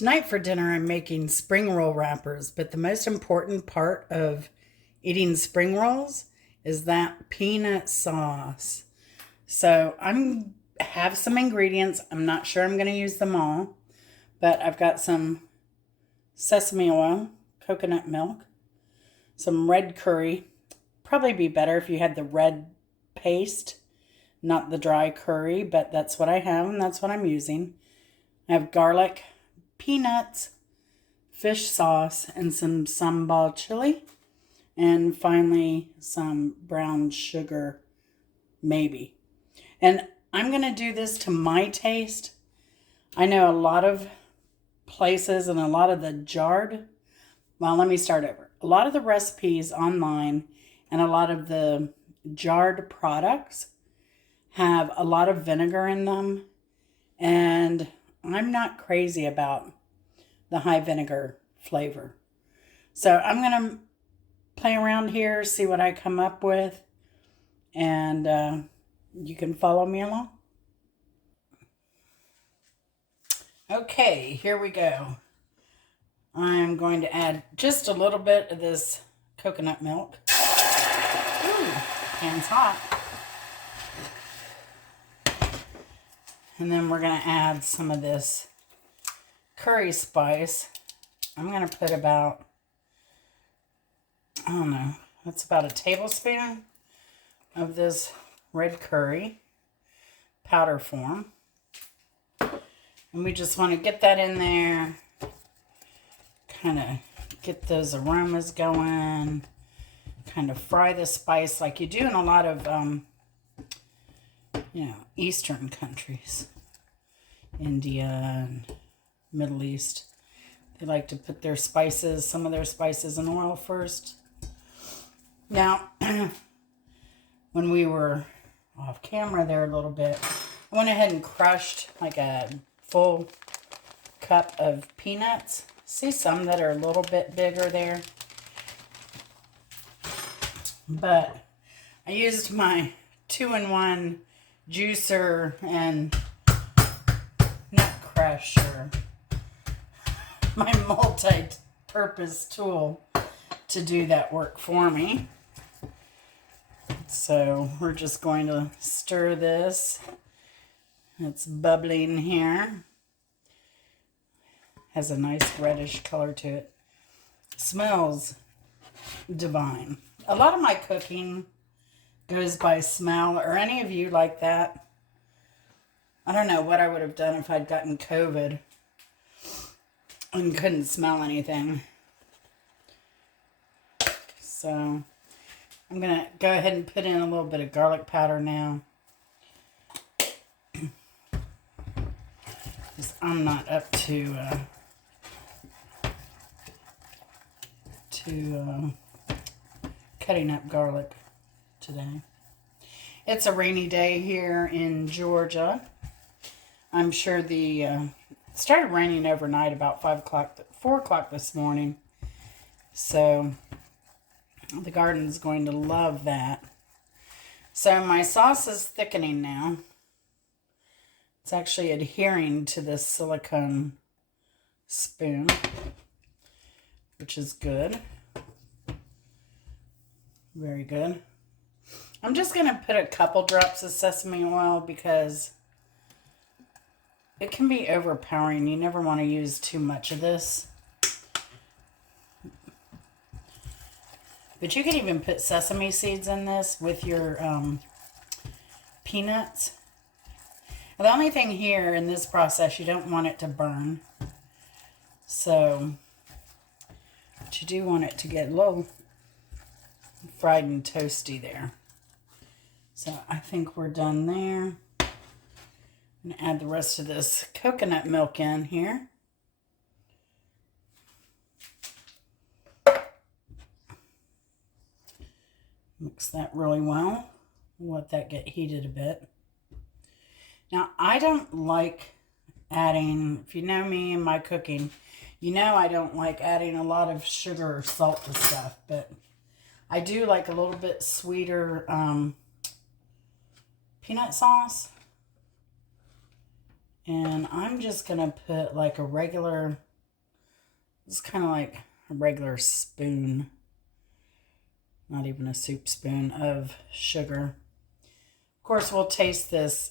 Tonight for dinner, I'm making spring roll wrappers, but the most important part of eating spring rolls is that peanut sauce. So have some ingredients. I'm not sure I'm going to use them all, but I've got some sesame oil, coconut milk, some red curry. Probably be better if you had the red paste, not the dry curry, but that's what I have and that's what I'm using. I have garlic, peanuts, fish sauce, and some sambal chili. And finally, some brown sugar, maybe. And I'm going to do this to my taste. I know a lot of places and a lot of the let me start over. A lot of the recipes online and a lot of the jarred products have a lot of vinegar in them. And I'm not crazy about the high vinegar flavor. So I'm going to play around here, see what I come up with, and you can follow me along. Okay, here we go. I'm going to add just a little bit of this coconut milk. Ooh, pan's hot. And then we're going to add some of this curry spice. I'm going to put about, I don't know, that's about a tablespoon of this red curry powder form. And we just want to get that in there, kind of get those aromas going, kind of fry the spice like you do in a lot of Eastern countries, India and Middle East. They like to put their spices, some of their spices in oil first. Now, when we were off camera there a little bit, I went ahead and crushed like a full cup of peanuts. See some that are a little bit bigger there. But I used my 2-in-1 juicer and nut crusher, my multi-purpose tool, to do that work for me. So we're just going to stir this. It's bubbling here. Has a nice reddish color to it. Smells divine. A lot of my cooking goes by smell. Are any of you like that? I don't know what I would have done if I'd gotten COVID and couldn't smell anything. So I'm going to go ahead and put in a little bit of garlic powder now. Because I'm not up to cutting up garlic today. It's a rainy day here in Georgia. I'm sure it started raining overnight about 4 o'clock this morning. So the garden's going to love that. So my sauce is thickening now. It's actually adhering to this silicone spoon, which is good. Very good. I'm just going to put a couple drops of sesame oil because it can be overpowering. You never want to use too much of this. But you can even put sesame seeds in this with your peanuts. And the only thing here in this process, you don't want it to burn. So, but you do want it to get a little fried and toasty there. So I think we're done there. I'm going to add the rest of this coconut milk in here. Mix that really well. Let that get heated a bit. Now, I don't like adding, if you know me and my cooking, you know I don't like adding a lot of sugar or salt to stuff, but I do like a little bit sweeter peanut sauce. And I'm just going to put like a regular It's kind of like a regular spoon, not even a soup spoon of sugar. Of course, we'll taste this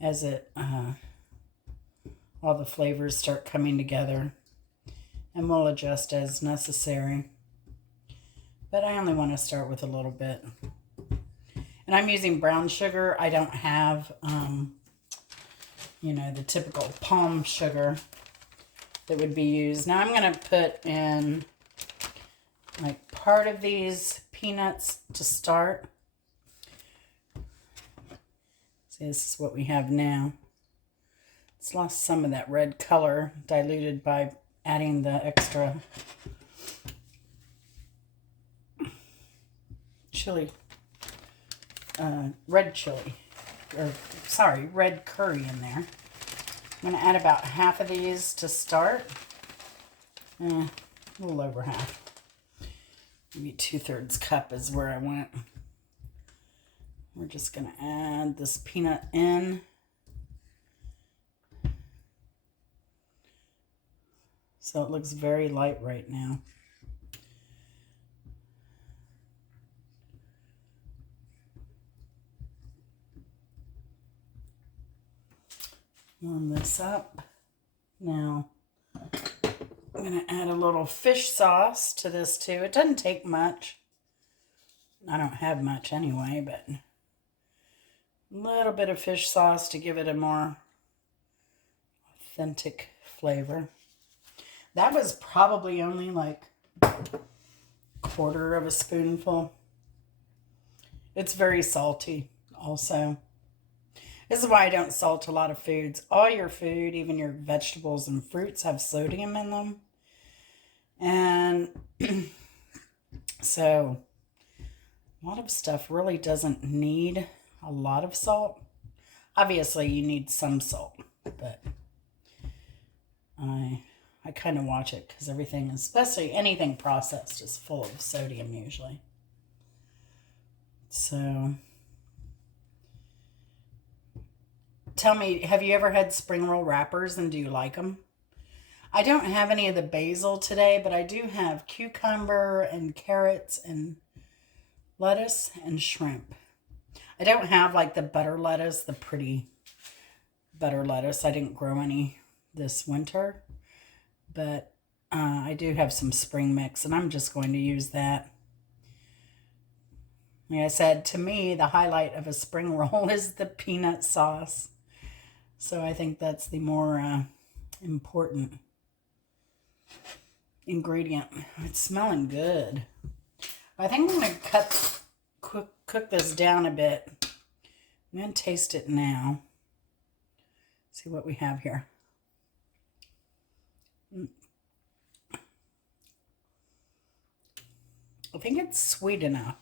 as all the flavors start coming together, and we'll adjust as necessary. But I only want to start with a little bit. And I'm using brown sugar. I don't have, the typical palm sugar that would be used. Now I'm going to put in like part of these peanuts to start. See, this is what we have now. It's lost some of that red color, diluted by adding the extra chili, red curry in there. I'm going to add about half of these to start. A little over half. Maybe 2/3 cup is where I went. We're just going to add this peanut in. So it looks very light right now. Warm this up. Now, I'm going to add a little fish sauce to this too. It doesn't take much. I don't have much anyway, but a little bit of fish sauce to give it a more authentic flavor. That was probably only like 1/4 of a spoonful. It's very salty also. This is why I don't salt a lot of foods. All your food, even your vegetables and fruits, have sodium in them. And so a lot of stuff really doesn't need a lot of salt. Obviously, you need some salt, but I kind of watch it because everything, especially anything processed, is full of sodium usually. So, tell me, have you ever had spring roll wrappers and do you like them? I don't have any of the basil today, but I do have cucumber and carrots and lettuce and shrimp. I don't have like the butter lettuce, the pretty butter lettuce. I didn't grow any this winter, but I do have some spring mix, and I'm just going to use that. Like I said, to me, the highlight of a spring roll is the peanut sauce. So I think that's the more important ingredient. It's smelling good. I think I'm going to cook this down a bit. I'm going to taste it now. See what we have here. I think it's sweet enough.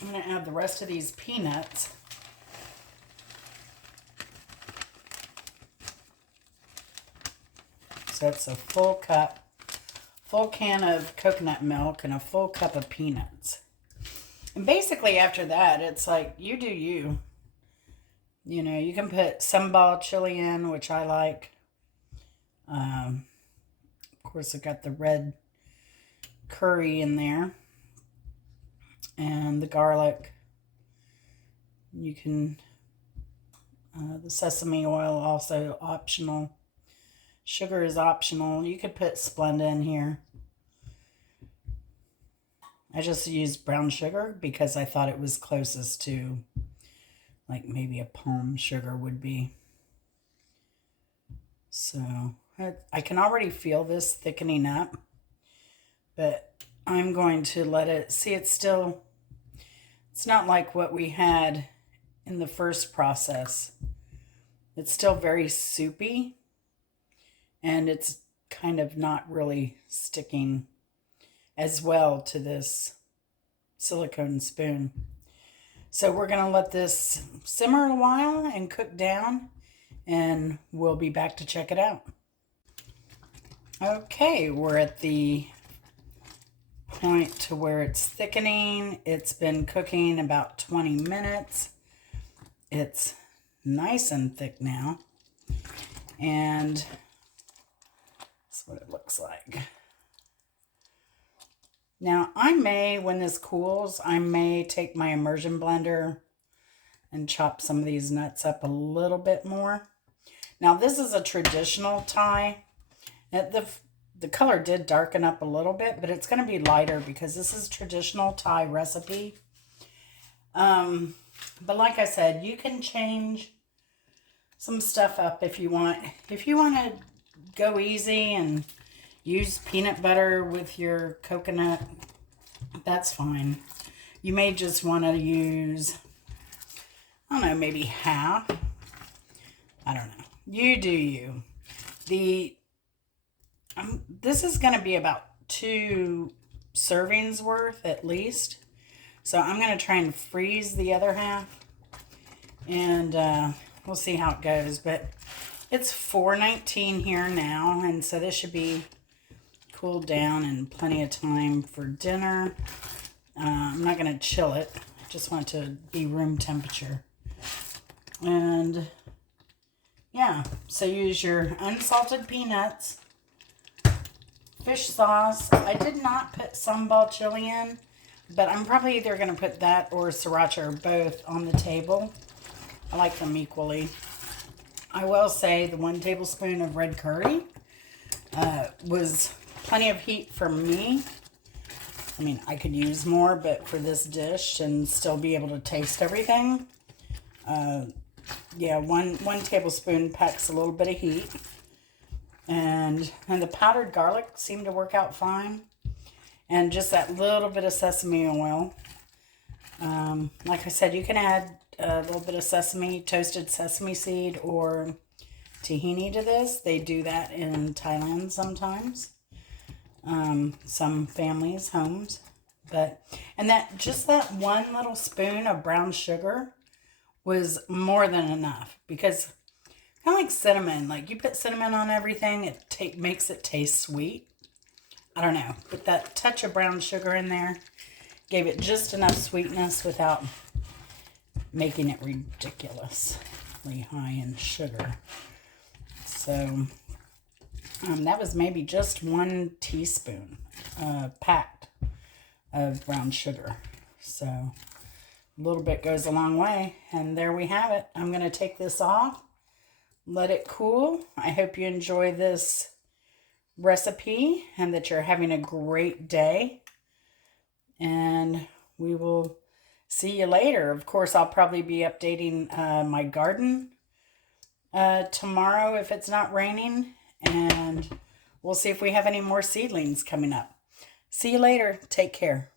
I'm going to add the rest of these peanuts. So it's a full can of coconut milk and a full cup of peanuts. And basically after that, it's like, you do you. You know, you can put sambal chili in, which I like. Of course, I got the red curry in there. And the garlic. You can, the sesame oil also optional. Sugar is optional. You could put Splenda in here. I just used brown sugar because I thought it was closest to like maybe a palm sugar would be. So I can already feel this thickening up, but I'm going to let it, see, it's not like what we had in the first process. It's still very soupy, and it's kind of not really sticking as well to this silicone spoon. So we're going to let this simmer a while and cook down, and we'll be back to check it out. Okay, we're at the point to where it's thickening. It's been cooking about 20 minutes. It's nice and thick now. And what it looks like. Now, I may, when this cools, I may take my immersion blender and chop some of these nuts up a little bit more. Now, this is a traditional Thai. The color did darken up a little bit, but it's going to be lighter because this is a traditional Thai recipe. But like I said, you can change some stuff up if you want. If you want to go easy and use peanut butter with your coconut, that's fine. You may just want to use, I don't know, maybe half. I don't know. You do you. This is going to be about 2 servings worth at least. So I'm going to try and freeze the other half. And we'll see how it goes. But it's 4:19 here now. And so this should be cooled down and plenty of time for dinner. I'm not going to chill it. I just want it to be room temperature. And yeah, so use your unsalted peanuts, fish sauce. I did not put sambal chili in, but I'm probably either going to put that or sriracha or both on the table. I like them equally. I will say the 1 tablespoon of red curry was plenty of heat for me. I mean, I could use more, but for this dish and still be able to taste everything, yeah, one tablespoon packs a little bit of heat. And the powdered garlic seemed to work out fine. And just that little bit of sesame oil. Like I said, you can add a little bit of toasted sesame seed or tahini to this. They do that in Thailand sometimes. Some families' homes. And just that 1 little spoon of brown sugar was more than enough, because kind of like cinnamon, like you put cinnamon on everything, it makes it taste sweet. I don't know, but that touch of brown sugar in there gave it just enough sweetness without making it ridiculously high in sugar. So that was maybe just 1 teaspoon packed of brown sugar. So a little bit goes a long way. And there we have it. I'm going to take this off, let it cool. I hope you enjoy this recipe and that you're having a great day. And we will see you later. Of course, I'll probably be updating my garden tomorrow if it's not raining. And we'll see if we have any more seedlings coming up. See you later. Take care.